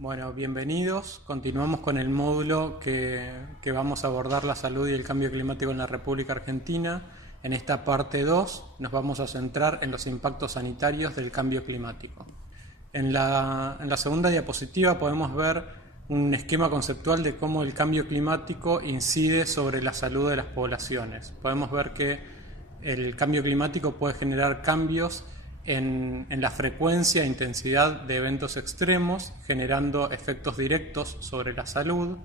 Bueno, bienvenidos. Continuamos con el módulo que vamos a abordar la salud y el cambio climático en la República Argentina. En esta parte 2 nos vamos a centrar en los impactos sanitarios del cambio climático. En la segunda diapositiva podemos ver un esquema conceptual de cómo el cambio climático incide sobre la salud de las poblaciones. Podemos ver que el cambio climático puede generar cambios en la frecuencia e intensidad de eventos extremos, generando efectos directos sobre la salud.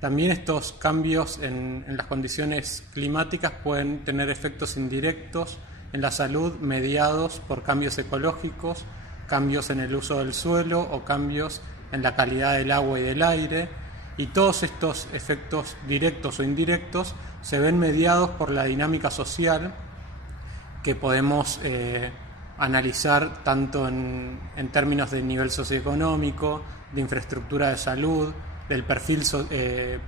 También estos cambios en las condiciones climáticas pueden tener efectos indirectos en la salud mediados por cambios ecológicos, cambios en el uso del suelo o cambios en la calidad del agua y del aire. Y todos estos efectos directos o indirectos se ven mediados por la dinámica social que podemos analizar tanto en términos de nivel socioeconómico, de infraestructura de salud, del perfil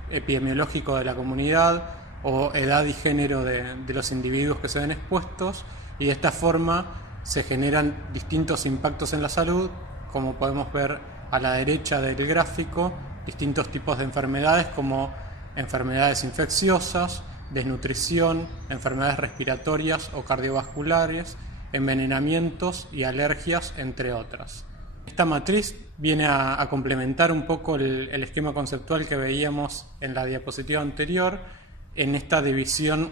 epidemiológico de la comunidad o edad y género de los individuos que se ven expuestos, y de esta forma se generan distintos impactos en la salud, como podemos ver a la derecha del gráfico, distintos tipos de enfermedades como enfermedades infecciosas, desnutrición, enfermedades respiratorias o cardiovasculares, envenenamientos y alergias, entre otras. Esta matriz viene a complementar un poco el esquema conceptual que veíamos en la diapositiva anterior, en esta división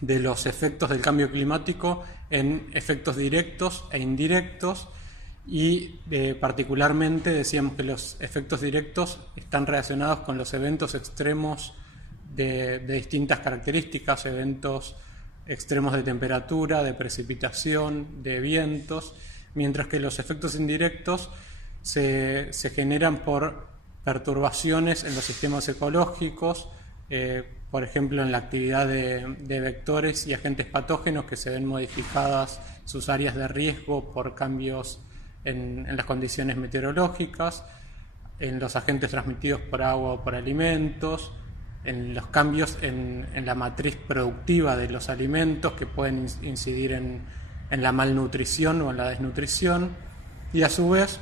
de los efectos del cambio climático en efectos directos e indirectos, y particularmente decíamos que los efectos directos están relacionados con los eventos extremos de distintas características, eventos extremos de temperatura, de precipitación, de vientos, mientras que los efectos indirectos se generan por perturbaciones en los sistemas ecológicos, por ejemplo en la actividad de vectores y agentes patógenos que se ven modificadas sus áreas de riesgo por cambios en las condiciones meteorológicas, en los agentes transmitidos por agua o por alimentos, en los cambios en la matriz productiva de los alimentos que pueden incidir en la malnutrición o en la desnutrición, y a su vez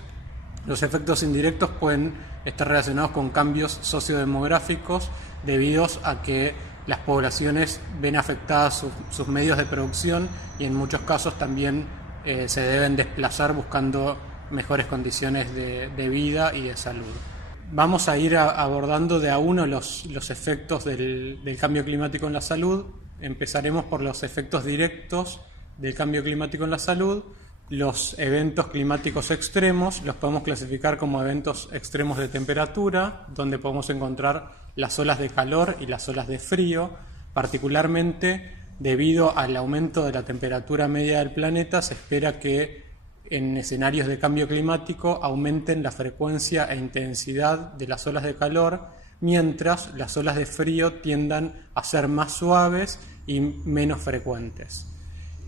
los efectos indirectos pueden estar relacionados con cambios sociodemográficos debidos a que las poblaciones ven afectadas sus medios de producción y en muchos casos también se deben desplazar buscando mejores condiciones de vida y de salud. Vamos a ir abordando de a uno los efectos del cambio climático en la salud. Empezaremos por los efectos directos del cambio climático en la salud. Los eventos climáticos extremos los podemos clasificar como eventos extremos de temperatura, donde podemos encontrar las olas de calor y las olas de frío. Particularmente debido al aumento de la temperatura media del planeta, se espera que en escenarios de cambio climático aumenten la frecuencia e intensidad de las olas de calor, mientras las olas de frío tiendan a ser más suaves y menos frecuentes.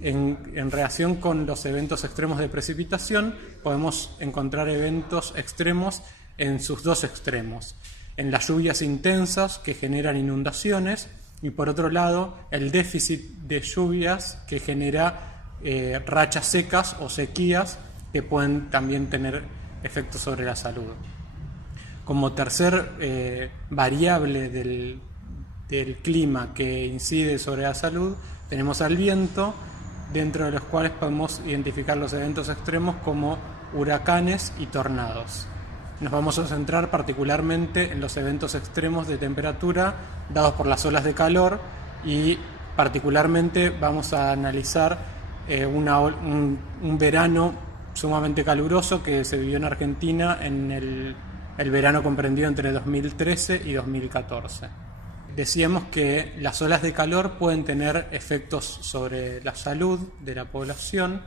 En relación con los eventos extremos de precipitación, podemos encontrar eventos extremos en sus dos extremos: en las lluvias intensas que generan inundaciones, y por otro lado el déficit de lluvias que genera rachas secas o sequías que pueden también tener efectos sobre la salud. Como tercer variable del clima que incide sobre la salud, tenemos al viento, dentro de los cuales podemos identificar los eventos extremos como huracanes y tornados. Nos vamos a centrar particularmente en los eventos extremos de temperatura dados por las olas de calor, y particularmente vamos a analizar un verano sumamente caluroso que se vivió en Argentina en el verano comprendido entre 2013 y 2014. Decíamos que las olas de calor pueden tener efectos sobre la salud de la población,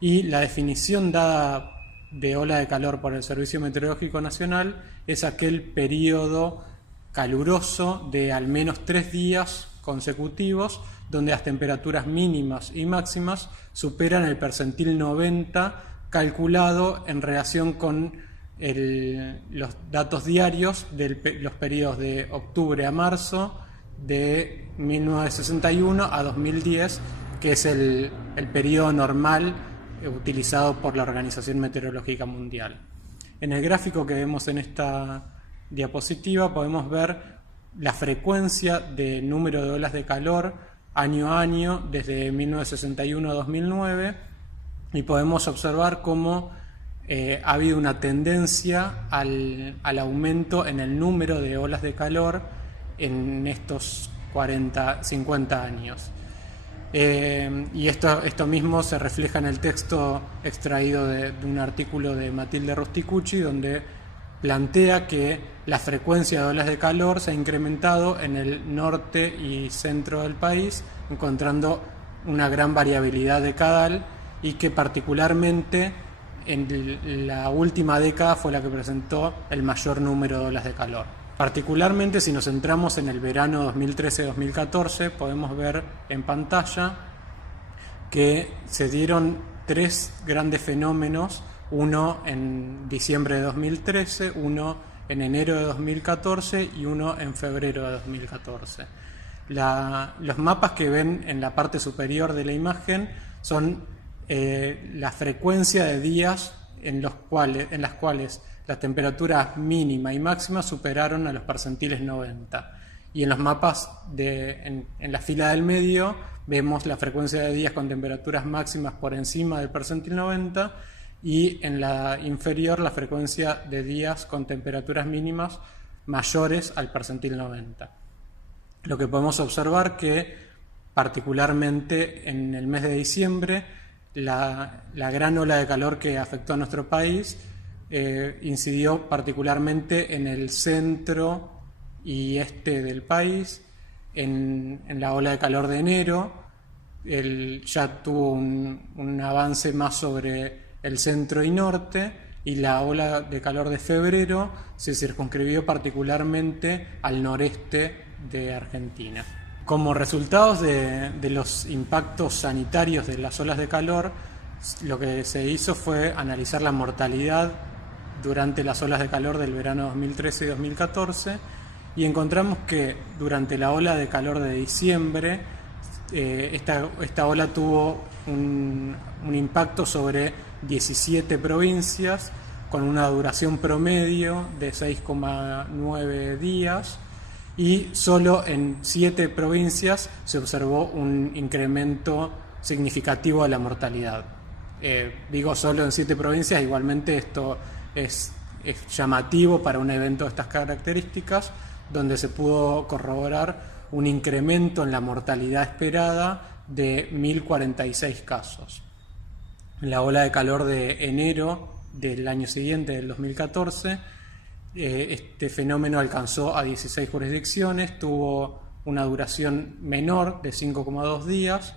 y la definición dada de ola de calor por el Servicio Meteorológico Nacional es aquel periodo caluroso de al menos 3 días consecutivos donde las temperaturas mínimas y máximas superan el percentil 90 calculado en relación con los datos diarios de los periodos de octubre a marzo de 1961 a 2010, que es el periodo normal utilizado por la Organización Meteorológica Mundial. En el gráfico que vemos en esta diapositiva podemos ver la frecuencia de número de olas de calor año a año desde 1961 a 2009 y podemos observar cómo ha habido una tendencia al aumento en el número de olas de calor en estos 50 años. Y esto mismo se refleja en el texto extraído de un artículo de Matilde Rusticucci, donde plantea que la frecuencia de olas de calor se ha incrementado en el norte y centro del país, encontrando una gran variabilidad decadal, y que particularmente en la última década fue la que presentó el mayor número de olas de calor. Particularmente si nos centramos en el verano 2013-2014, podemos ver en pantalla que se dieron tres grandes fenómenos, uno en diciembre de 2013, uno en enero de 2014 y uno en febrero de 2014. Los mapas que ven en la parte superior de la imagen son la frecuencia de días en las cuales la temperatura mínima y máxima superaron a los percentiles 90. Y en los mapas en la fila del medio vemos la frecuencia de días con temperaturas máximas por encima del percentil 90 y en la inferior la frecuencia de días con temperaturas mínimas mayores al percentil 90. Lo que podemos observar que particularmente en el mes de diciembre la gran ola de calor que afectó a nuestro país incidió particularmente en el centro y este del país. En la ola de calor de enero ya tuvo un avance más sobre el centro y norte, y la ola de calor de febrero se circunscribió particularmente al noreste de Argentina. Como resultados de los impactos sanitarios de las olas de calor, lo que se hizo fue analizar la mortalidad durante las olas de calor del verano 2013 y 2014, y encontramos que durante la ola de calor de diciembre esta ola tuvo un impacto sobre 17 provincias con una duración promedio de 6,9 días, y solo en 7 provincias se observó un incremento significativo de la mortalidad. Digo solo en 7 provincias, igualmente esto es llamativo para un evento de estas características, donde se pudo corroborar un incremento en la mortalidad esperada de 1.046 casos. En la ola de calor de enero del año siguiente, del 2014, este fenómeno alcanzó a 16 jurisdicciones, tuvo una duración menor de 5,2 días,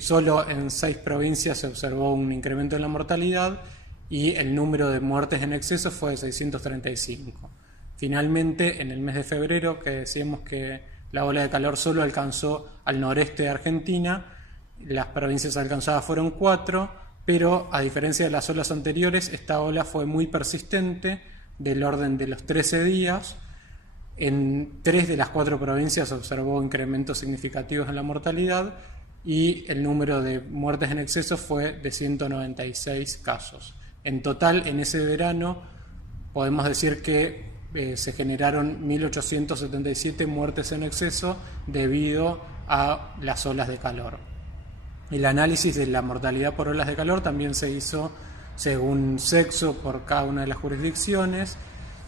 solo en 6 provincias se observó un incremento en la mortalidad y el número de muertes en exceso fue de 635. Finalmente, en el mes de febrero, que decíamos que la ola de calor solo alcanzó al noreste de Argentina, las provincias alcanzadas fueron 4, pero a diferencia de las olas anteriores, esta ola fue muy persistente, del orden de los 13 días. En 3 de las 4 provincias se observó incrementos significativos en la mortalidad y el número de muertes en exceso fue de 196 casos. En total, en ese verano, podemos decir que se generaron 1.877 muertes en exceso debido a las olas de calor. El análisis de la mortalidad por olas de calor también se hizo según sexo por cada una de las jurisdicciones,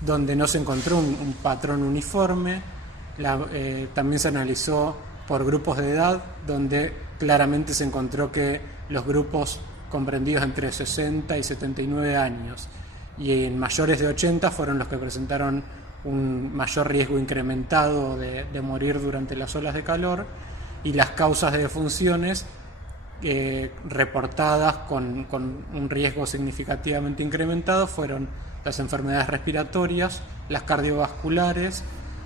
donde no se encontró un patrón uniforme. También se analizó por grupos de edad, donde claramente se encontró que los grupos comprendidos entre 60 y 79 años y en mayores de 80 fueron los que presentaron un mayor riesgo incrementado de morir durante las olas de calor, y las causas de defunciones reportadas con un riesgo significativamente incrementado fueron las enfermedades respiratorias, las cardiovasculares,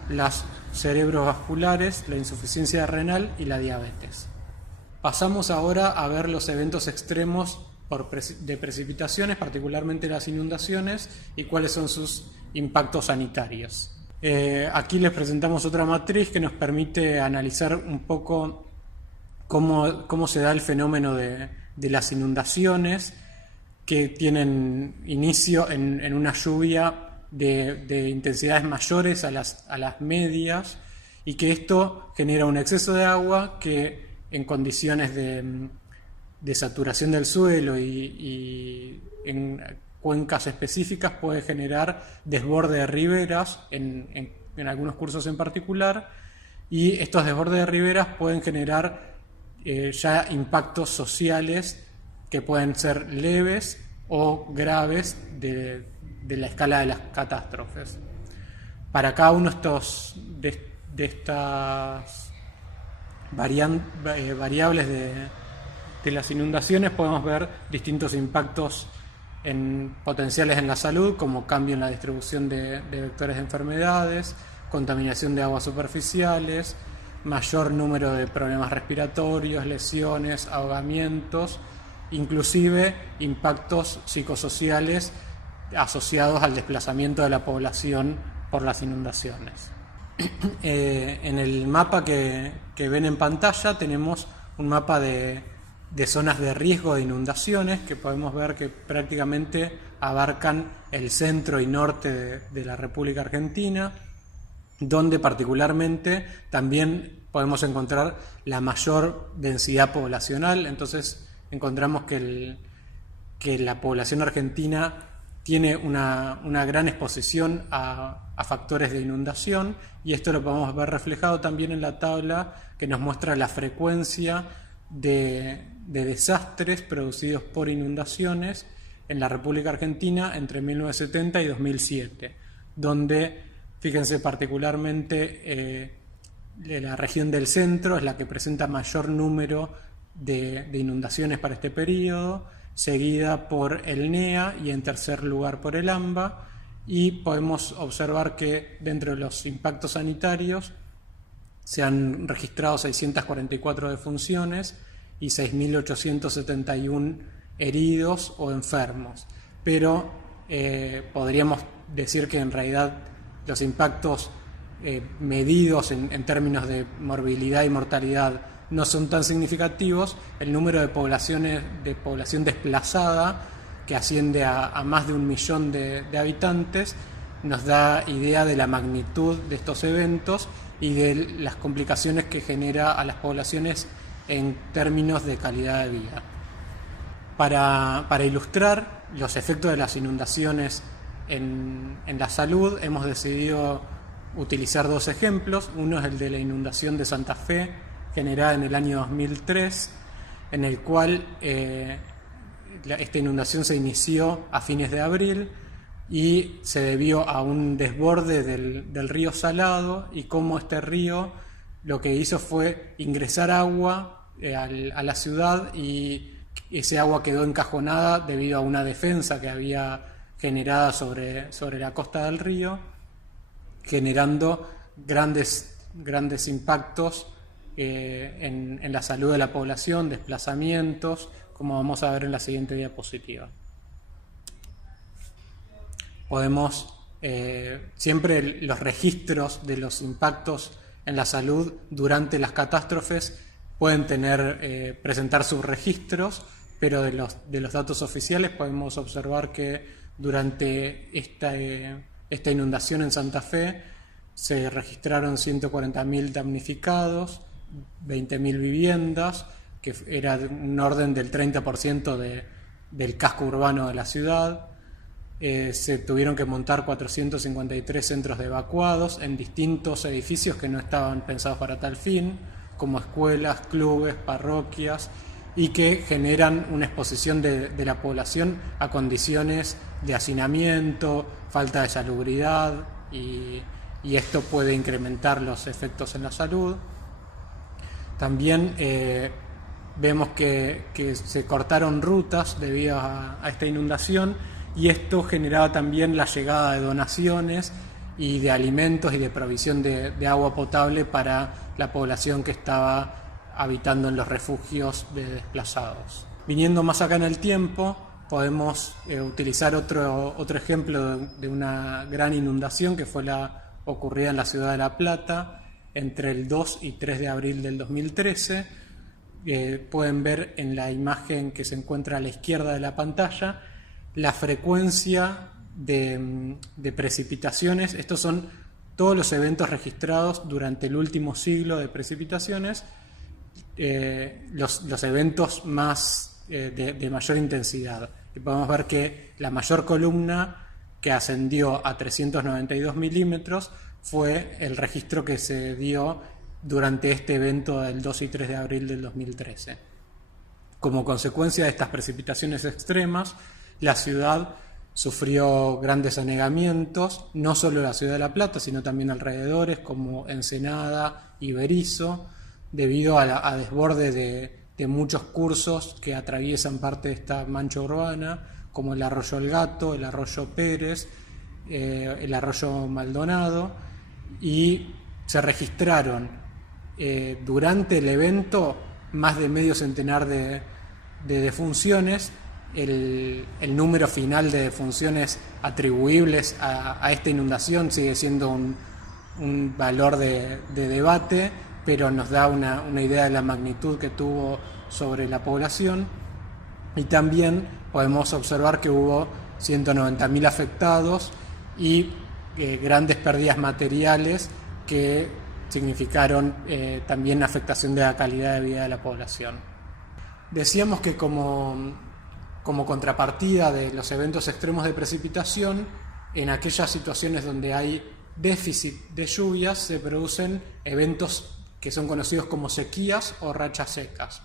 las cerebrovasculares, la insuficiencia renal y la diabetes. Pasamos ahora a ver los eventos extremos de precipitaciones, particularmente las inundaciones, y cuáles son sus impactos sanitarios. Aquí les presentamos otra matriz que nos permite analizar un poco cómo se da el fenómeno de las inundaciones que tienen inicio en una lluvia de intensidades mayores a las medias, y que esto genera un exceso de agua que en condiciones de saturación del suelo y en cuencas específicas puede generar desborde de riberas en algunos cursos en particular, y estos desbordes de riberas pueden generar ya impactos sociales que pueden ser leves o graves de la escala de las catástrofes. Para cada uno de estas variables de las inundaciones podemos ver distintos impactos potenciales en la salud, como cambio en la distribución de vectores de enfermedades, contaminación de aguas superficiales, mayor número de problemas respiratorios, lesiones, ahogamientos, inclusive impactos psicosociales asociados al desplazamiento de la población por las inundaciones. En el mapa que ven en pantalla tenemos un mapa de zonas de riesgo de inundaciones, que podemos ver que prácticamente abarcan el centro y norte de la República Argentina, donde particularmente también podemos encontrar la mayor densidad poblacional. Entonces encontramos que la población argentina tiene una gran exposición a factores de inundación, y esto lo podemos ver reflejado también en la tabla que nos muestra la frecuencia de desastres producidos por inundaciones en la República Argentina entre 1970 y 2007, donde, fíjense, particularmente la región del centro es la que presenta mayor número de inundaciones para este periodo, seguida por el NEA y en tercer lugar por el AMBA, y podemos observar que dentro de los impactos sanitarios se han registrado 644 defunciones y 6.871 heridos o enfermos, pero podríamos decir que en realidad los impactos medidos en términos de morbilidad y mortalidad no son tan significativos. El número de población desplazada, que asciende a más de 1 millón de habitantes, nos da idea de la magnitud de estos eventos y de las complicaciones que genera a las poblaciones en términos de calidad de vida. Para ilustrar los efectos de las inundaciones en la salud, hemos decidido utilizar 2 ejemplos. Uno es el de la inundación de Santa Fe, generada en el año 2003, en el cual esta inundación se inició a fines de abril y se debió a un desborde del río Salado, y cómo este río lo que hizo fue ingresar agua a la ciudad, y ese agua quedó encajonada debido a una defensa que había generada sobre la costa del río, generando grandes impactos en la salud de la población, desplazamientos, como vamos a ver en la siguiente diapositiva. Podemos, siempre los registros de los impactos en la salud durante las catástrofes pueden presentar subregistros, pero de los datos oficiales podemos observar que durante esta inundación en Santa Fe se registraron 140.000 damnificados, 20.000 viviendas, que era un orden del 30% del casco urbano de la ciudad. Se tuvieron que montar 453 centros de evacuados en distintos edificios que no estaban pensados para tal fin, como escuelas, clubes, parroquias, y que generan una exposición de la población a condiciones de hacinamiento, falta de salubridad, y esto puede incrementar los efectos en la salud. También vemos que se cortaron rutas debido a esta inundación, y esto generaba también la llegada de donaciones y de alimentos y de provisión de agua potable para la población que estaba habitando en los refugios de desplazados. Viniendo más acá en el tiempo, podemos utilizar otro ejemplo de una gran inundación, que fue la ocurrida en la ciudad de La Plata entre el 2 y 3 de abril del 2013. Pueden ver en la imagen que se encuentra a la izquierda de la pantalla la frecuencia de precipitaciones. Estos son todos los eventos registrados durante el último siglo de precipitaciones, los eventos más de mayor intensidad. Y podemos ver que la mayor columna, que ascendió a 392 milímetros, fue el registro que se dio durante este evento del 2 y 3 de abril del 2013. Como consecuencia de estas precipitaciones extremas, la ciudad sufrió grandes anegamientos, no solo la ciudad de La Plata, sino también alrededores como Ensenada y Berisso, debido a desborde de muchos cursos que atraviesan parte de esta mancha urbana, como el arroyo El Gato, el arroyo Pérez, el arroyo Maldonado, y se registraron durante el evento más de medio centenar de defunciones. El número final de defunciones atribuibles a esta inundación sigue siendo un valor de debate, pero nos da una idea de la magnitud que tuvo sobre la población. Y también podemos observar que hubo 190.000 afectados y grandes pérdidas materiales que significaron también afectación de la calidad de vida de la población. Decíamos que como contrapartida de los eventos extremos de precipitación, en aquellas situaciones donde hay déficit de lluvias se producen eventos que son conocidos como sequías o rachas secas.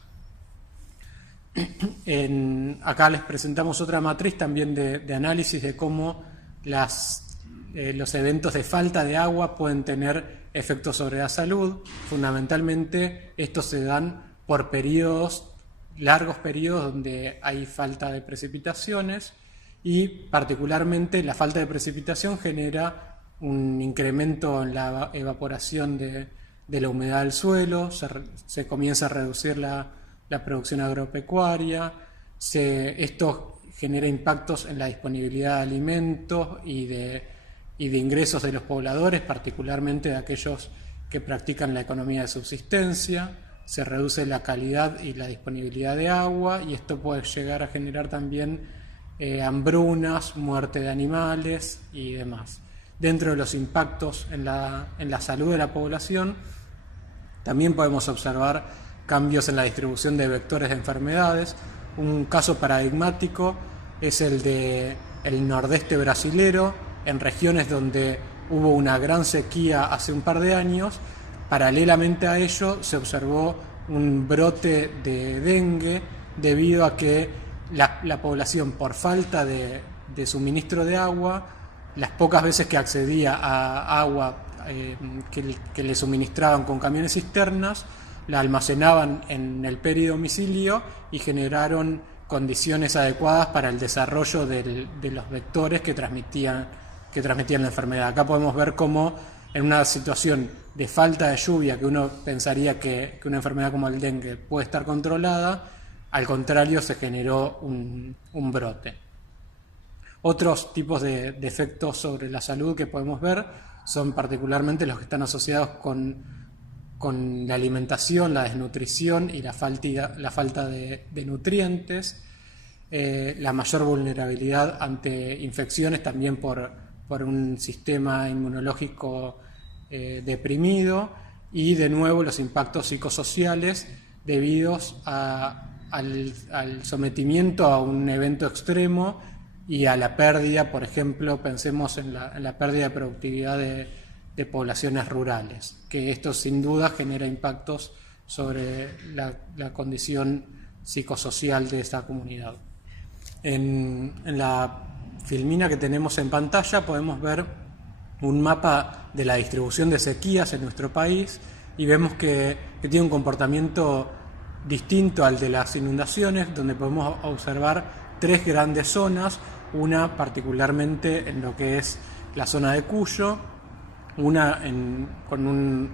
Acá les presentamos otra matriz también de análisis de cómo los eventos de falta de agua pueden tener efectos sobre la salud. Fundamentalmente estos se dan por largos periodos donde hay falta de precipitaciones, y particularmente la falta de precipitación genera un incremento en la evaporación de la humedad del suelo, se comienza a reducir la producción agropecuaria, esto genera impactos en la disponibilidad de alimentos y de ingresos de los pobladores, particularmente de aquellos que practican la economía de subsistencia. Se reduce la calidad y la disponibilidad de agua, y esto puede llegar a generar también hambrunas, muerte de animales y demás. Dentro de los impactos en la salud de la población, también podemos observar cambios en la distribución de vectores de enfermedades. Un caso paradigmático es el del nordeste brasilero, en regiones donde hubo una gran sequía hace un par de años. Paralelamente a ello se observó un brote de dengue debido a que la población, por falta de suministro de agua, las pocas veces que accedía a agua que le suministraban con camiones cisternas, la almacenaban en el peridomicilio y generaron condiciones adecuadas para el desarrollo de los vectores que transmitían la enfermedad. Acá podemos ver cómo en una situación de falta de lluvia, que uno pensaría que una enfermedad como el dengue puede estar controlada, al contrario se generó un brote. Otros tipos de efectos sobre la salud que podemos ver son particularmente los que están asociados con la alimentación, la desnutrición y la falta de nutrientes, la mayor vulnerabilidad ante infecciones también por un sistema inmunológico deprimido, y de nuevo los impactos psicosociales debidos al sometimiento a un evento extremo y a la pérdida, por ejemplo, pensemos en la pérdida de productividad de poblaciones rurales, que esto sin duda genera impactos sobre la condición psicosocial de esta comunidad. En la filmina que tenemos en pantalla podemos ver un mapa de la distribución de sequías en nuestro país, y vemos que tiene un comportamiento distinto al de las inundaciones, donde podemos observar tres grandes zonas, una particularmente en lo que es la zona de Cuyo, una con un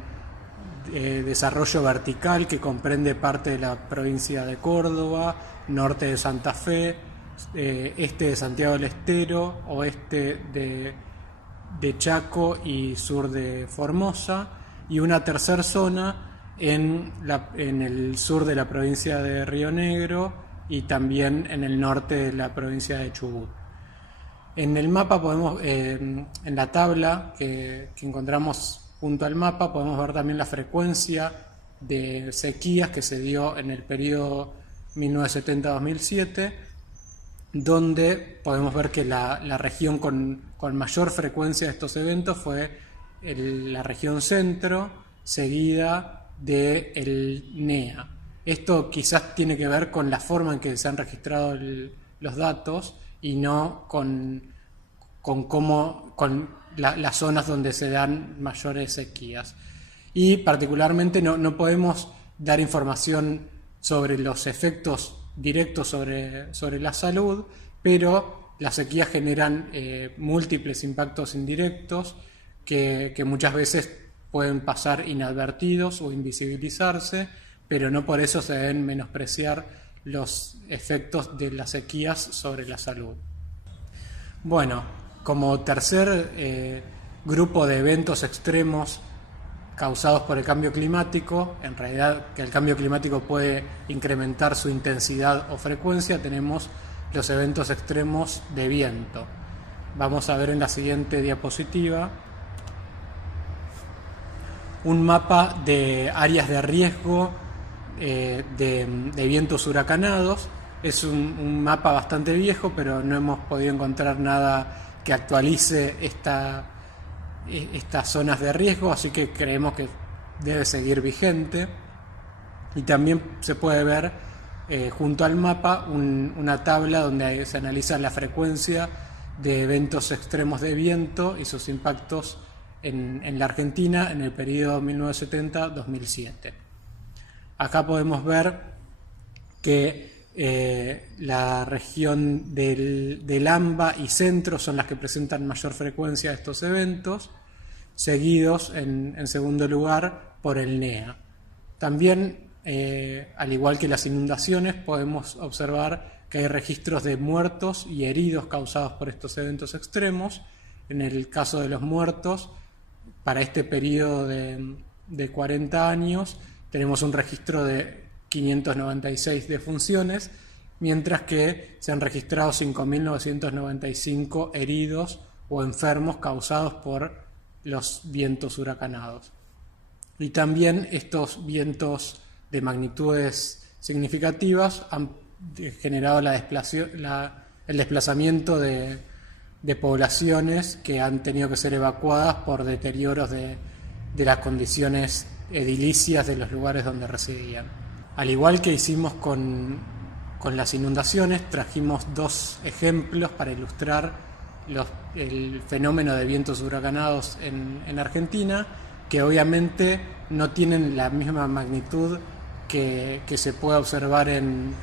desarrollo vertical que comprende parte de la provincia de Córdoba, norte de Santa Fe, este de Santiago del Estero, oeste de Chaco y sur de Formosa, y una tercera zona en el sur de la provincia de Río Negro y también en el norte de la provincia de Chubut. En el mapa podemos, en la tabla que encontramos junto al mapa, podemos ver también la frecuencia de sequías que se dio en el periodo 1970-2007, donde podemos ver que la región con mayor frecuencia de estos eventos fue la región centro, seguida del NEA. Esto quizás tiene que ver con la forma en que se han registrado los datos y no con las zonas donde se dan mayores sequías. Y particularmente no podemos dar información sobre los efectos directos sobre la salud, pero las sequías generan múltiples impactos indirectos que muchas veces pueden pasar inadvertidos o invisibilizarse, pero no por eso se deben menospreciar los efectos de las sequías sobre la salud. Bueno, como tercer grupo de eventos extremos causados por el cambio climático, en realidad que el cambio climático puede incrementar su intensidad o frecuencia, tenemos los eventos extremos de viento. Vamos a ver en la siguiente diapositiva un mapa de áreas de riesgo de vientos huracanados. Es un mapa bastante viejo, pero no hemos podido encontrar nada que actualice estas zonas de riesgo, así que creemos que debe seguir vigente. Y también se puede ver junto al mapa una tabla donde se analiza la frecuencia de eventos extremos de viento y sus impactos en la Argentina en el periodo 1970-2007. Acá podemos ver que la región del AMBA y centro son las que presentan mayor frecuencia de estos eventos, seguidos en segundo lugar por el NEA. También, al igual que las inundaciones, podemos observar que hay registros de muertos y heridos causados por estos eventos extremos. En el caso de los muertos, para este periodo de 40 años, tenemos un registro de 596 defunciones, mientras que se han registrado 5.995 heridos o enfermos causados por los vientos huracanados. Y también estos vientos de magnitudes significativas han generado el desplazamiento de poblaciones que han tenido que ser evacuadas por deterioros de las condiciones edilicias de los lugares donde residían. Al igual que hicimos con las inundaciones, trajimos dos ejemplos para ilustrar el fenómeno de vientos huracanados en Argentina, que obviamente no tienen la misma magnitud que se puede observar en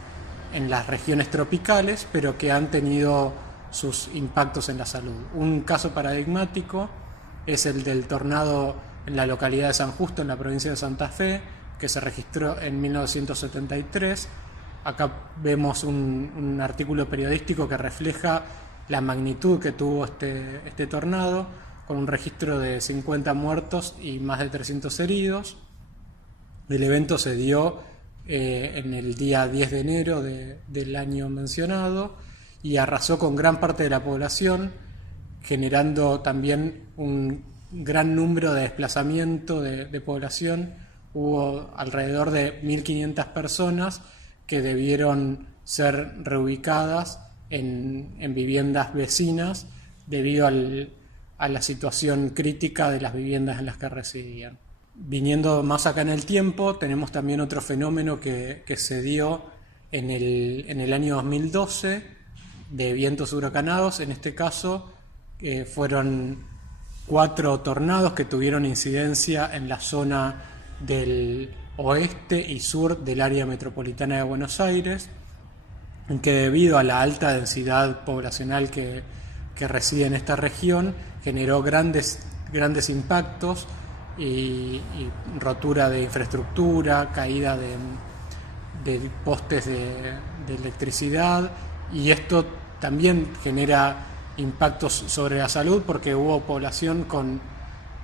las regiones tropicales, pero que han tenido sus impactos en la salud. Un caso paradigmático es el del tornado en la localidad de San Justo, en la provincia de Santa Fe, que se registró en 1973. Acá vemos un artículo periodístico que refleja la magnitud que tuvo este tornado, con un registro de 50 muertos y más de 300 heridos. El evento se dio en el día 10 de enero del año mencionado y arrasó con gran parte de la población, generando también un gran número de desplazamiento de población. Hubo alrededor de 1.500 personas que debieron ser reubicadas en viviendas vecinas debido a la situación crítica de las viviendas en las que residían. Viniendo más acá en el tiempo, tenemos también otro fenómeno que se dio en el año 2012 de vientos huracanados. En este caso fueron 4 tornados que tuvieron incidencia en la zona del oeste y sur del área metropolitana de Buenos Aires, en que debido a la alta densidad poblacional que reside en esta región, generó grandes impactos y rotura de infraestructura, caída de postes de electricidad, y esto también genera impactos sobre la salud porque hubo población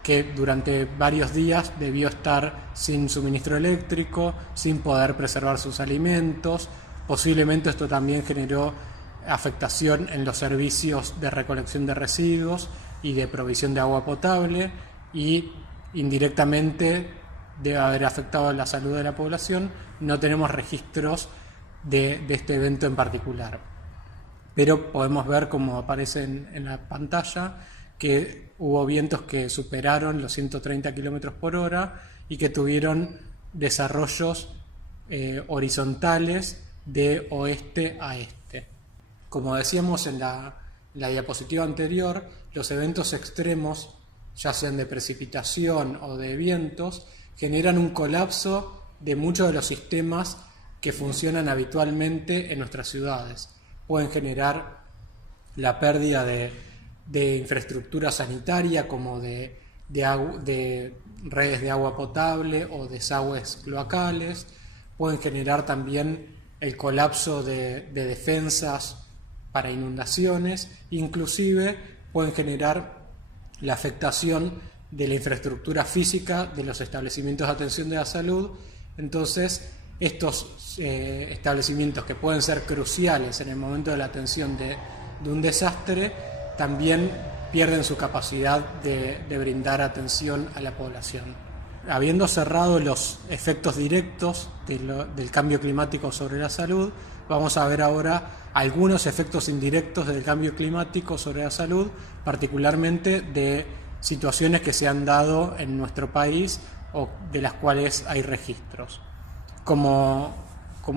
que durante varios días debió estar sin suministro eléctrico, sin poder preservar sus alimentos. Posiblemente esto también generó afectación en los servicios de recolección de residuos y de provisión de agua potable, y indirectamente debe haber afectado la salud de la población. No tenemos registros de este evento en particular, pero podemos ver, como aparece en la pantalla, que hubo vientos que superaron los 130 km por hora y que tuvieron desarrollos horizontales de oeste a este. Como decíamos en la diapositiva anterior, los eventos extremos, ya sean de precipitación o de vientos, generan un colapso de muchos de los sistemas que funcionan habitualmente en nuestras ciudades. Pueden generar la pérdida de infraestructura sanitaria, como de redes de agua potable o desagües cloacales. Pueden generar también el colapso de defensas para inundaciones. Inclusive pueden generar la afectación de la infraestructura física de los establecimientos de atención de la salud. Entonces, estos establecimientos, que pueden ser cruciales en el momento de la atención de un desastre, también pierden su capacidad de brindar atención a la población. Habiendo cerrado los efectos directos del cambio climático sobre la salud, vamos a ver ahora algunos efectos indirectos del cambio climático sobre la salud, particularmente de situaciones que se han dado en nuestro país o de las cuales hay registros. Como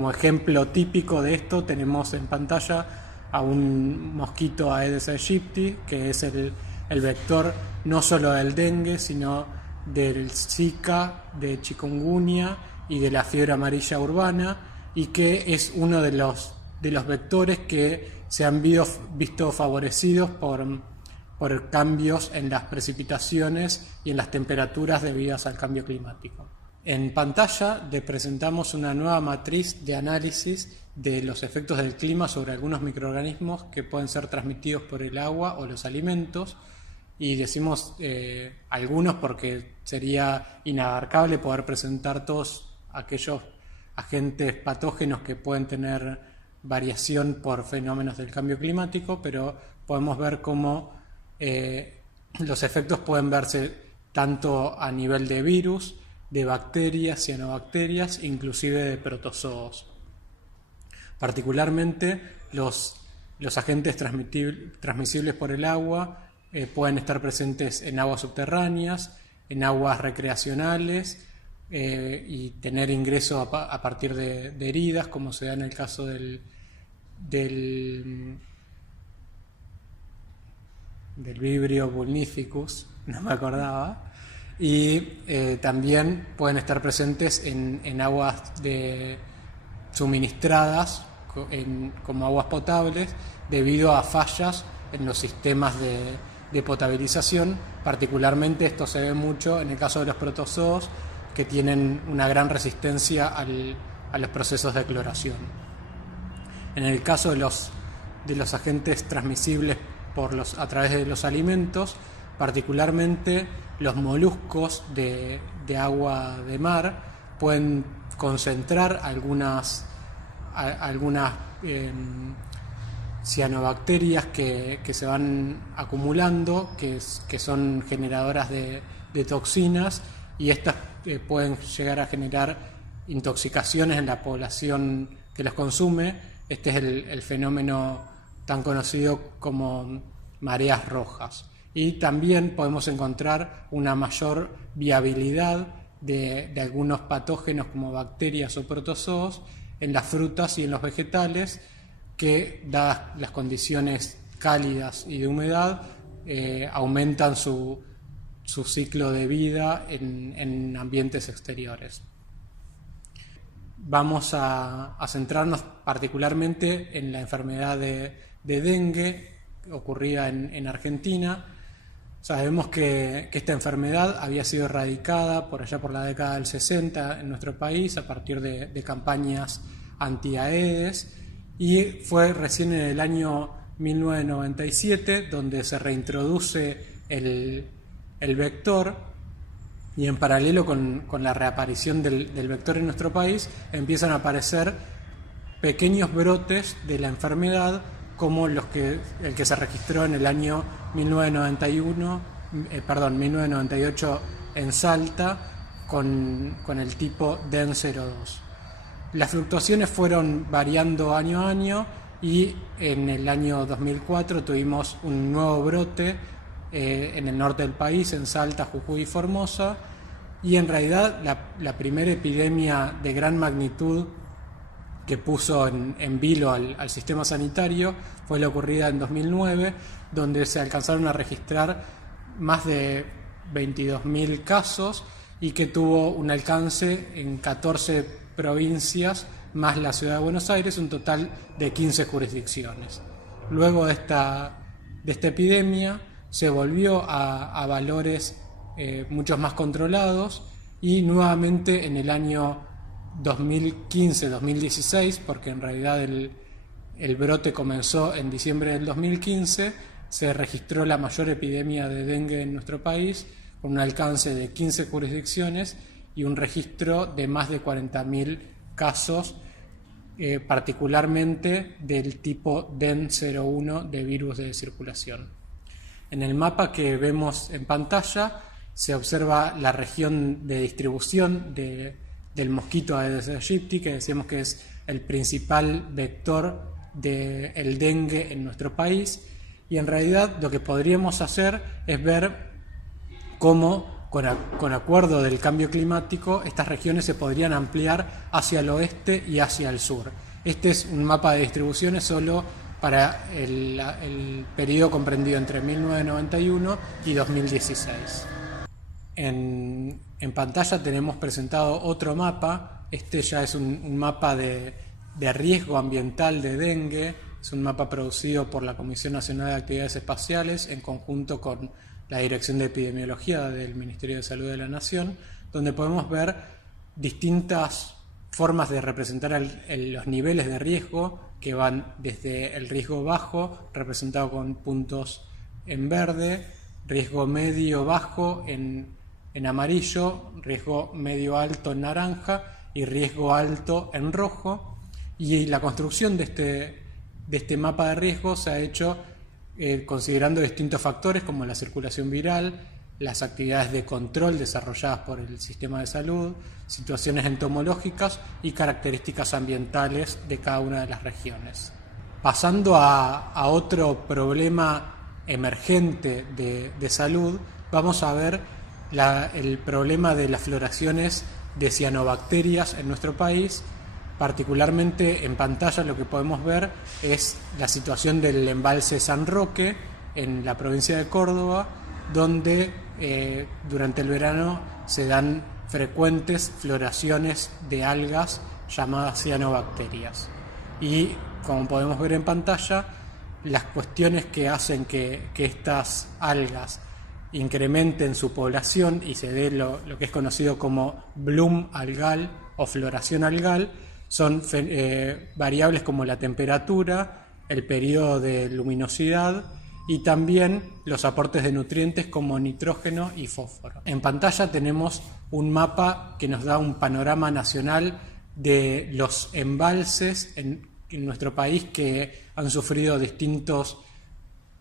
ejemplo típico de esto tenemos en pantalla a un mosquito Aedes aegypti, que es el vector no solo del dengue, sino del Zika, de chikungunya y de la fiebre amarilla urbana, y que es uno de los vectores que se han visto favorecidos por cambios en las precipitaciones y en las temperaturas debidas al cambio climático. En pantalla le presentamos una nueva matriz de análisis de los efectos del clima sobre algunos microorganismos que pueden ser transmitidos por el agua o los alimentos, y decimos algunos porque sería inabarcable poder presentar todos aquellos agentes patógenos que pueden tener variación por fenómenos del cambio climático, pero podemos ver cómo los efectos pueden verse tanto a nivel de virus, de bacterias, cianobacterias, inclusive de protozoos. Particularmente los agentes transmisibles por el agua pueden estar presentes en aguas subterráneas, en aguas recreacionales, y tener ingreso a partir de heridas, como se da en el caso del Vibrio vulnificus, no me acordaba. Y también pueden estar presentes en aguas suministradas como aguas potables debido a fallas en los sistemas de potabilización. Particularmente esto se ve mucho en el caso de los protozoos, que tienen una gran resistencia a los procesos de cloración. En el caso de los agentes transmisibles a través de los alimentos, particularmente los moluscos de agua de mar pueden concentrar algunas cianobacterias que se van acumulando, que son generadoras de toxinas, y estas pueden llegar a generar intoxicaciones en la población que los consume. Este es el fenómeno tan conocido como mareas rojas. Y también podemos encontrar una mayor viabilidad de algunos patógenos como bacterias o protozoos en las frutas y en los vegetales, que, dadas las condiciones cálidas y de humedad, aumentan su ciclo de vida en ambientes exteriores. Vamos a centrarnos particularmente en la enfermedad de dengue ocurrida en Argentina. Sabemos que esta enfermedad había sido erradicada por allá por la década del 60 en nuestro país a partir de campañas anti-Aedes, y fue recién en el año 1997 donde se reintroduce el vector, y en paralelo con la reaparición del vector en nuestro país empiezan a aparecer pequeños brotes de la enfermedad como el que se registró en el año 1998 en Salta con el tipo DEN 02. Las fluctuaciones fueron variando año a año y en el año 2004 tuvimos un nuevo brote en el norte del país, en Salta, Jujuy y Formosa, y en realidad la primera epidemia de gran magnitud que puso en vilo al sistema sanitario fue la ocurrida en 2009, donde se alcanzaron a registrar más de 22.000 casos y que tuvo un alcance en 14 provincias más la ciudad de Buenos Aires, un total de 15 jurisdicciones. Luego de esta epidemia se volvió a valores muchos más controlados y nuevamente en el año 2015-2016, porque en realidad el brote comenzó en diciembre del 2015, se registró la mayor epidemia de dengue en nuestro país, con un alcance de 15 jurisdicciones y un registro de más de 40.000 casos, particularmente del tipo DEN 01 de virus de circulación. En el mapa que vemos en pantalla se observa la región de distribución del mosquito Aedes aegypti, que decimos que es el principal vector del dengue en nuestro país, y en realidad lo que podríamos hacer es ver cómo con acuerdo del cambio climático estas regiones se podrían ampliar hacia el oeste y hacia el sur. Este es un mapa de distribuciones solo para el periodo comprendido entre 1991 y 2016. En pantalla tenemos presentado otro mapa. Este ya es un mapa de riesgo ambiental de dengue. Es un mapa producido por la Comisión Nacional de Actividades Espaciales en conjunto con la Dirección de Epidemiología del Ministerio de Salud de la Nación, donde podemos ver distintas formas de representar los niveles de riesgo, que van desde el riesgo bajo, representado con puntos en verde, riesgo medio bajo en amarillo, riesgo medio alto en naranja y riesgo alto en rojo. Y la construcción de este mapa de riesgo se ha hecho considerando distintos factores como la circulación viral, las actividades de control desarrolladas por el sistema de salud, situaciones entomológicas y características ambientales de cada una de las regiones. Pasando a otro problema emergente de salud, vamos a ver el problema de las floraciones de cianobacterias en nuestro país. Particularmente en pantalla lo que podemos ver es la situación del embalse San Roque en la provincia de Córdoba, donde durante el verano se dan frecuentes floraciones de algas llamadas cianobacterias. Y como podemos ver en pantalla, las cuestiones que hacen que estas algas incrementen su población y se dé lo que es conocido como bloom algal o floración algal son variables como la temperatura, el periodo de luminosidad y también los aportes de nutrientes como nitrógeno y fósforo. En pantalla tenemos un mapa que nos da un panorama nacional de los embalses en nuestro país que han sufrido distintos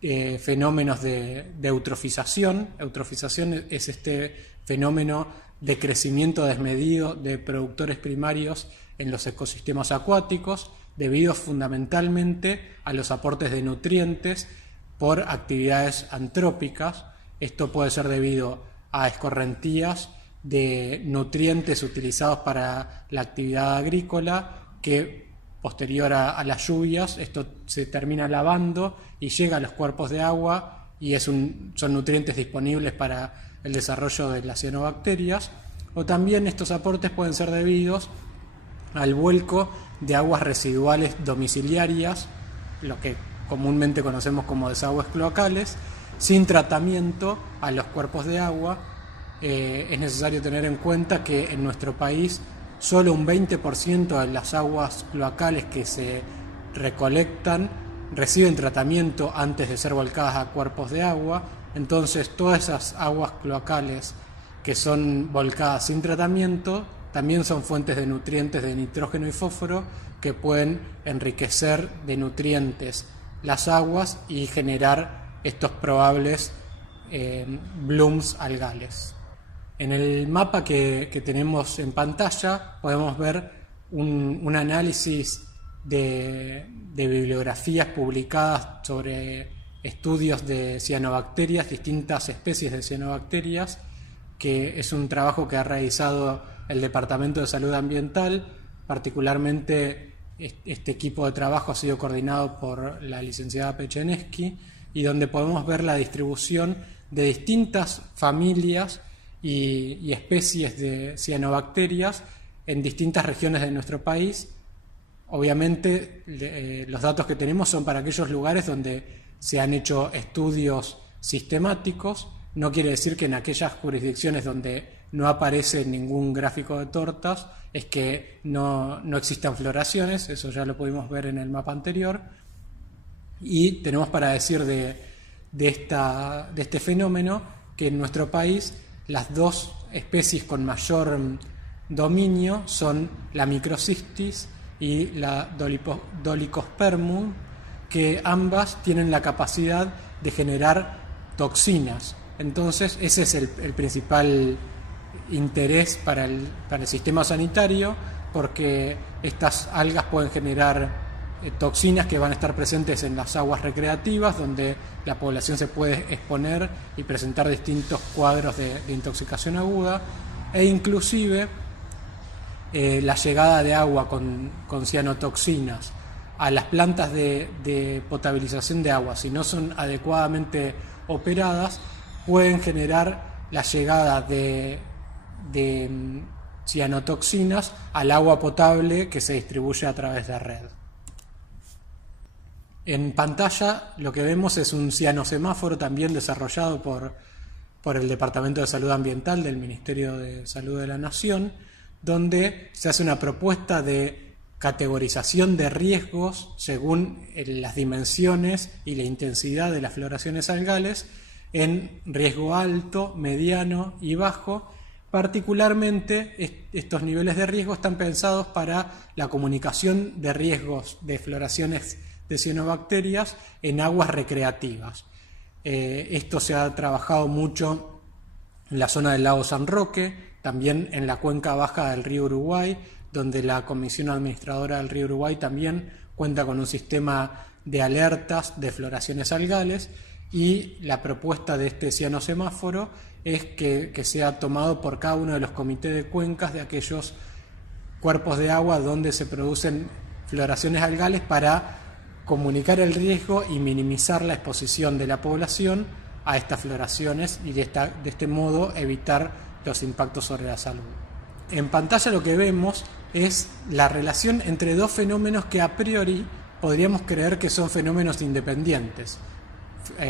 fenómenos de eutrofización. Eutrofización es este fenómeno de crecimiento desmedido de productores primarios en los ecosistemas acuáticos, debido fundamentalmente a los aportes de nutrientes por actividades antrópicas. Esto puede ser debido a escorrentías de nutrientes utilizados para la actividad agrícola que posterior a las lluvias, esto se termina lavando y llega a los cuerpos de agua y son nutrientes disponibles para el desarrollo de las cianobacterias. O también estos aportes pueden ser debidos al vuelco de aguas residuales domiciliarias, lo que comúnmente conocemos como desagües cloacales, sin tratamiento a los cuerpos de agua. Es necesario tener en cuenta que en nuestro país solo un 20% de las aguas cloacales que se recolectan reciben tratamiento antes de ser volcadas a cuerpos de agua. Entonces todas esas aguas cloacales que son volcadas sin tratamiento también son fuentes de nutrientes de nitrógeno y fósforo que pueden enriquecer de nutrientes las aguas y generar estos probables blooms algales. En el mapa que tenemos en pantalla podemos ver un análisis de bibliografías publicadas sobre estudios de cianobacterias, distintas especies de cianobacterias, que es un trabajo que ha realizado el Departamento de Salud Ambiental. Particularmente este equipo de trabajo ha sido coordinado por la licenciada Pechenesky, y donde podemos ver la distribución de distintas familias y especies de cianobacterias en distintas regiones de nuestro país. Obviamente los datos que tenemos son para aquellos lugares donde se han hecho estudios sistemáticos. No quiere decir que en aquellas jurisdicciones donde no aparece ningún gráfico de tortas es que no existan floraciones. Eso ya lo pudimos ver en el mapa anterior. Y tenemos para decir de este fenómeno que en nuestro país las dos especies con mayor dominio son la Microcistis y la Dolichospermum, que ambas tienen la capacidad de generar toxinas. Entonces ese es el principal interés para el sistema sanitario, porque estas algas pueden generar toxinas que van a estar presentes en las aguas recreativas, donde la población se puede exponer y presentar distintos cuadros de intoxicación aguda, e inclusive la llegada de agua con cianotoxinas a las plantas de potabilización de agua, si no son adecuadamente operadas, pueden generar la llegada de cianotoxinas al agua potable que se distribuye a través de red. En pantalla lo que vemos es un cianosemáforo también desarrollado por el Departamento de Salud Ambiental del Ministerio de Salud de la Nación, donde se hace una propuesta de categorización de riesgos según las dimensiones y la intensidad de las floraciones algales en riesgo alto, mediano y bajo. Particularmente estos niveles de riesgo están pensados para la comunicación de riesgos de floraciones de cianobacterias en aguas recreativas. Esto se ha trabajado mucho en la zona del lago San Roque, también en la cuenca baja del río Uruguay, donde la Comisión Administradora del río Uruguay también cuenta con un sistema de alertas de floraciones algales, y la propuesta de este cianosemáforo es que sea tomado por cada uno de los comités de cuencas de aquellos cuerpos de agua donde se producen floraciones algales, para comunicar el riesgo y minimizar la exposición de la población a estas floraciones y de este modo evitar los impactos sobre la salud. En pantalla lo que vemos es la relación entre dos fenómenos que a priori podríamos creer que son fenómenos independientes.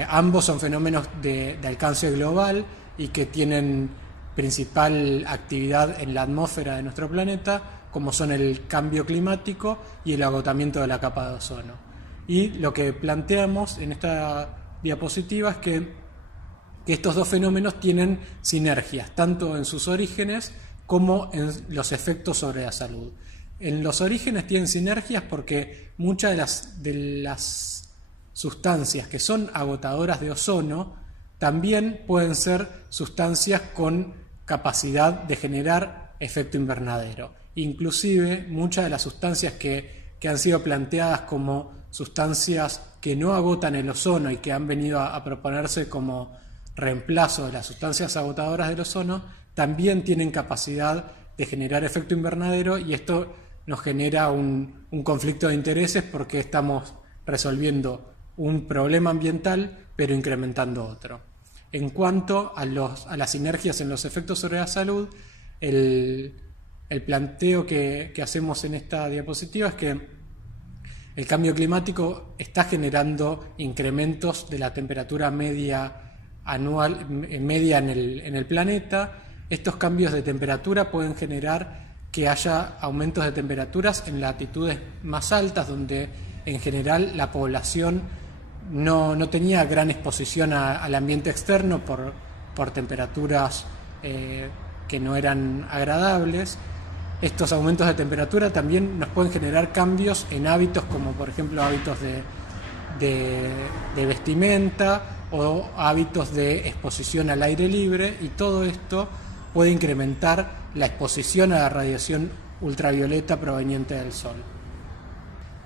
Ambos son fenómenos de alcance global y que tienen principal actividad en la atmósfera de nuestro planeta, como son el cambio climático y el agotamiento de la capa de ozono. Y lo que planteamos en esta diapositiva es que estos dos fenómenos tienen sinergias, tanto en sus orígenes como en los efectos sobre la salud. En los orígenes tienen sinergias porque muchas de las sustancias que son agotadoras de ozono también pueden ser sustancias con capacidad de generar efecto invernadero. Inclusive muchas de las sustancias que han sido planteadas como sustancias que no agotan el ozono y que han venido a proponerse como reemplazo de las sustancias agotadoras del ozono, también tienen capacidad de generar efecto invernadero, y esto nos genera un conflicto de intereses, porque estamos resolviendo un problema ambiental pero incrementando otro. En cuanto a las sinergias en los efectos sobre la salud, el planteo que hacemos en esta diapositiva es que el cambio climático está generando incrementos de la temperatura media anual en el planeta. Estos cambios de temperatura pueden generar que haya aumentos de temperaturas en latitudes más altas, donde en general la población no tenía gran exposición al ambiente externo por temperaturas que no eran agradables. Estos aumentos de temperatura también nos pueden generar cambios en hábitos, como por ejemplo hábitos de vestimenta o hábitos de exposición al aire libre, y todo esto puede incrementar la exposición a la radiación ultravioleta proveniente del Sol.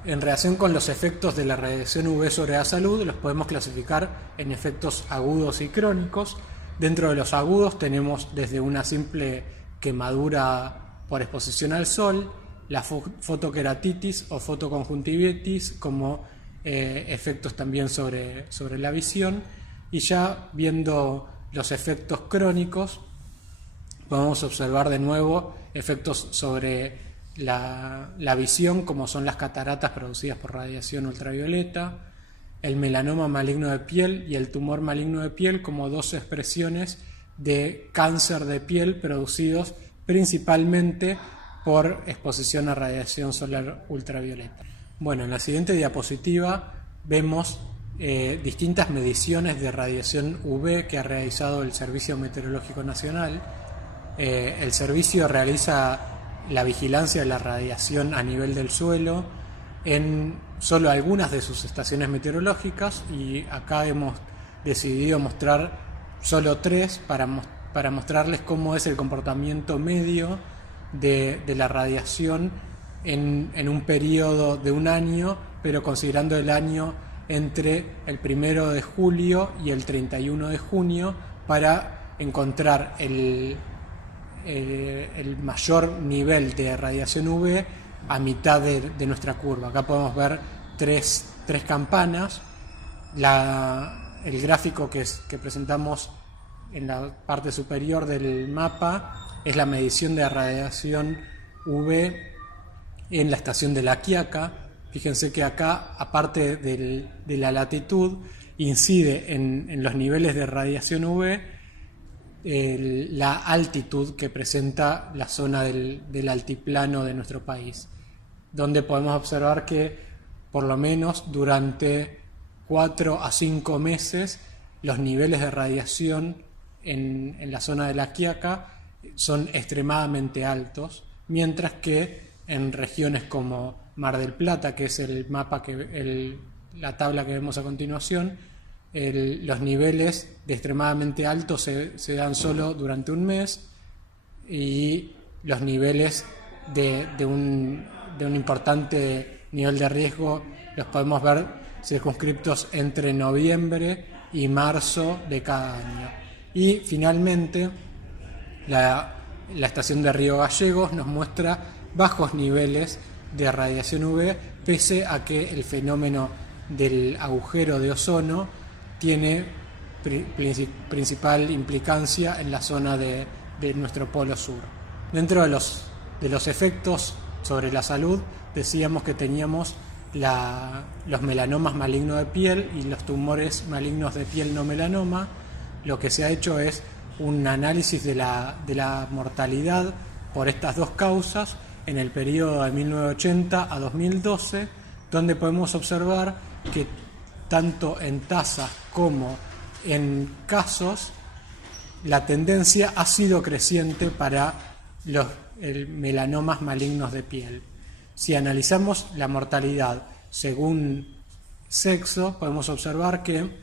En relación con los efectos de la radiación UV sobre la salud, los podemos clasificar en efectos agudos y crónicos. Dentro de los agudos tenemos desde una simple quemadura por exposición al sol, la fotoqueratitis o fotoconjuntivitis como efectos también sobre la visión, y ya viendo los efectos crónicos podemos observar de nuevo efectos sobre la visión, como son las cataratas producidas por radiación ultravioleta, el melanoma maligno de piel y el tumor maligno de piel como dos expresiones de cáncer de piel producidos principalmente por exposición a radiación solar ultravioleta. Bueno, en la siguiente diapositiva vemos distintas mediciones de radiación UV que ha realizado el Servicio Meteorológico Nacional. El servicio realiza la vigilancia de la radiación a nivel del suelo en solo algunas de sus estaciones meteorológicas, y acá hemos decidido mostrar solo 3 para mostrarles cómo es el comportamiento medio de la radiación en un periodo de un año, pero considerando el año entre el 1 de julio y el 31 de junio para encontrar el mayor nivel de radiación UV a mitad de nuestra curva. Acá podemos ver tres campanas. El gráfico que presentamos en la parte superior del mapa es la medición de radiación UV en la estación de La Quiaca. Fíjense que acá, aparte de la latitud, incide en los niveles de radiación UV la altitud que presenta la zona del altiplano de nuestro país, donde podemos observar que por lo menos durante 4 a 5 meses los niveles de radiación en la zona de La Quiaca son extremadamente altos, mientras que en regiones como Mar del Plata, que es el mapa la tabla que vemos a continuación, los niveles de extremadamente altos se dan solo durante un mes, y los niveles de un importante nivel de riesgo los podemos ver circunscriptos entre noviembre y marzo de cada año. Y finalmente la estación de Río Gallegos nos muestra bajos niveles de radiación UV, pese a que el fenómeno del agujero de ozono tiene principal implicancia en la zona de nuestro polo sur. Dentro de los efectos sobre la salud, decíamos que teníamos los melanomas malignos de piel y los tumores malignos de piel no melanoma. Lo que se ha hecho es un análisis de la mortalidad por estas dos causas en el periodo de 1980 a 2012, donde podemos observar que tanto en tasas como en casos la tendencia ha sido creciente para los melanomas malignos de piel. Si analizamos la mortalidad según sexo, podemos observar que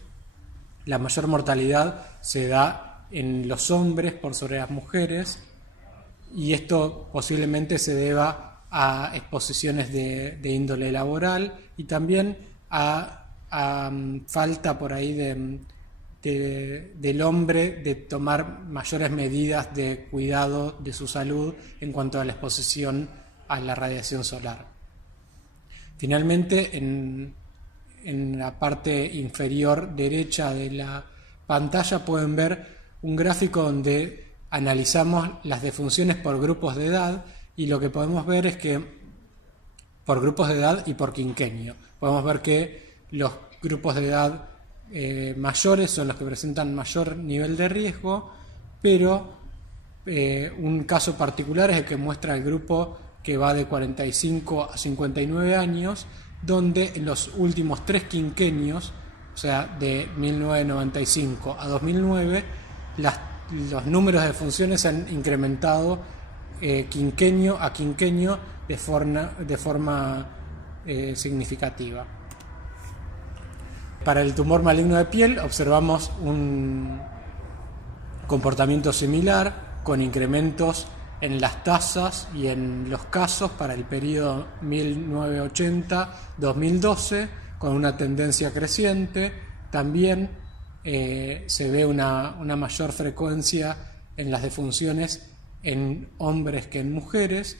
la mayor mortalidad se da en los hombres por sobre las mujeres, y esto posiblemente se deba a exposiciones de índole laboral y también a falta por ahí del hombre de tomar mayores medidas de cuidado de su salud en cuanto a la exposición a la radiación solar. Finalmente, en la parte inferior derecha de la pantalla pueden ver un gráfico donde analizamos las defunciones por grupos de edad, y lo que podemos ver es que por grupos de edad y por quinquenio podemos ver que los grupos de edad mayores son los que presentan mayor nivel de riesgo, pero un caso particular es el que muestra el grupo que va de 45 a 59 años, donde en los últimos 3 quinquenios, o sea, de 1995 a 2009, los números de funciones se han incrementado quinquenio a quinquenio de forma significativa. Para el tumor maligno de piel observamos un comportamiento similar con incrementos en las tasas y en los casos para el periodo 1980-2012 con una tendencia creciente. También se ve una mayor frecuencia en las defunciones en hombres que en mujeres,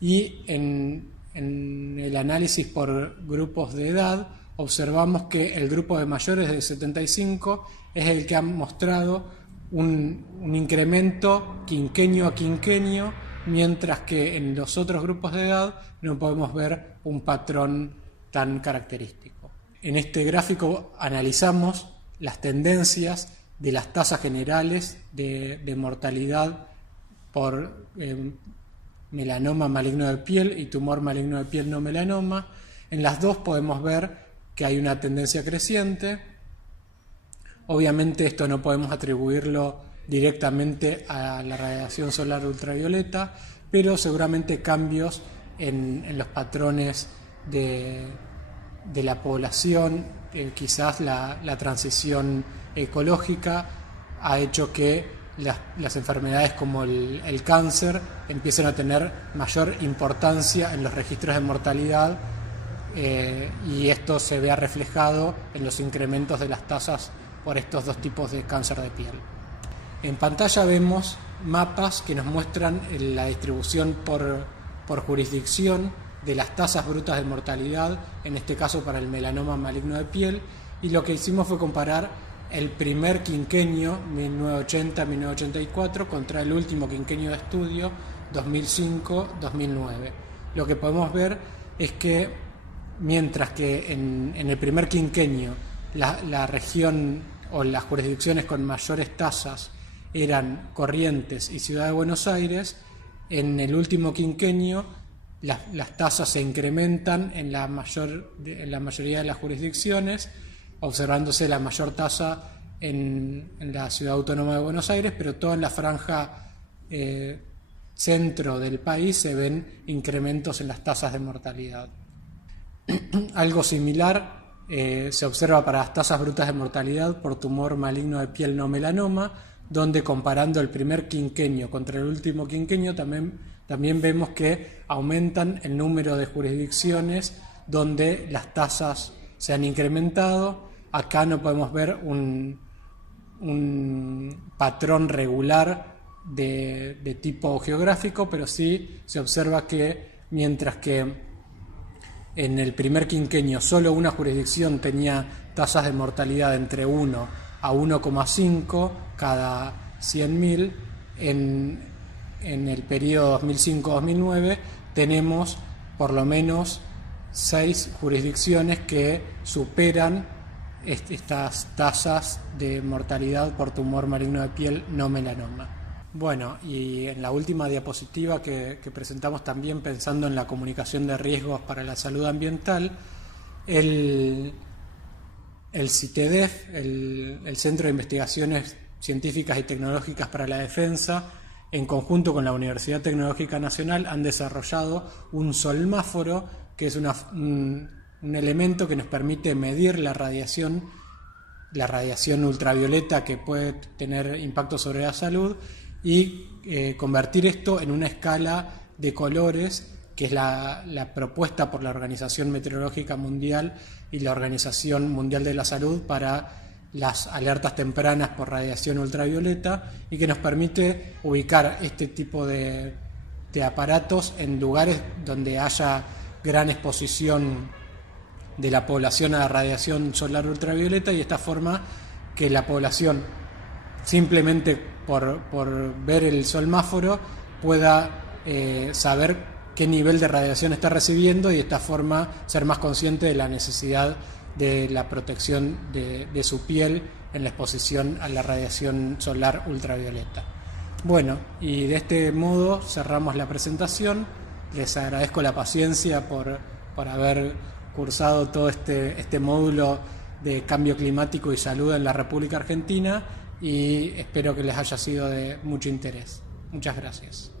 y en el análisis por grupos de edad observamos que el grupo de mayores de 75 es el que ha mostrado un incremento quinquenio a quinquenio, mientras que en los otros grupos de edad no podemos ver un patrón tan característico. En este gráfico analizamos las tendencias de las tasas generales de mortalidad por melanoma maligno de piel y tumor maligno de piel no melanoma. En las dos podemos ver que hay una tendencia creciente. Obviamente esto no podemos atribuirlo directamente a la radiación solar ultravioleta, pero seguramente cambios en los patrones de la población, quizás la transición ecológica ha hecho que las enfermedades como el cáncer empiecen a tener mayor importancia en los registros de mortalidad, y esto se vea reflejado en los incrementos de las tasas por estos dos tipos de cáncer de piel. En pantalla vemos mapas que nos muestran la distribución por jurisdicción de las tasas brutas de mortalidad, en este caso para el melanoma maligno de piel, y lo que hicimos fue comparar el primer quinquenio, 1980-1984, contra el último quinquenio de estudio, 2005-2009. Lo que podemos ver es que mientras que en el primer quinquenio la región o las jurisdicciones con mayores tasas eran Corrientes y Ciudad de Buenos Aires, en el último quinquenio las tasas se incrementan en la mayoría de las jurisdicciones, observándose la mayor tasa en la Ciudad Autónoma de Buenos Aires, pero toda en la franja centro del país se ven incrementos en las tasas de mortalidad. Algo similar se observa para las tasas brutas de mortalidad por tumor maligno de piel no melanoma, donde comparando el primer quinquenio contra el último quinquenio también vemos que aumentan el número de jurisdicciones donde las tasas se han incrementado. Acá no podemos ver un patrón regular de tipo geográfico, pero sí se observa que mientras que en el primer quinquenio solo una jurisdicción tenía tasas de mortalidad entre 1 a 1,5 cada 100.000, en el periodo 2005-2009 tenemos por lo menos 6 jurisdicciones que superan estas tasas de mortalidad por tumor maligno de piel no melanoma. Bueno, y en la última diapositiva que presentamos también pensando en la comunicación de riesgos para la salud ambiental, el CITEDEF, el Centro de Investigaciones Científicas y Tecnológicas para la Defensa, en conjunto con la Universidad Tecnológica Nacional, han desarrollado un solmáforo, que es un elemento que nos permite medir la radiación ultravioleta que puede tener impacto sobre la salud, y convertir esto en una escala de colores, que es la propuesta por la Organización Meteorológica Mundial y la Organización Mundial de la Salud para las alertas tempranas por radiación ultravioleta, y que nos permite ubicar este tipo de aparatos en lugares donde haya gran exposición de la población a la radiación solar ultravioleta, y de esta forma que la población, simplemente por ver el solmáforo, pueda saber qué nivel de radiación está recibiendo, y de esta forma ser más consciente de la necesidad de la protección de su piel en la exposición a la radiación solar ultravioleta. Bueno, y de este modo cerramos la presentación. Les agradezco la paciencia por haber cursado todo este módulo de cambio climático y salud en la República Argentina, y espero que les haya sido de mucho interés. Muchas gracias.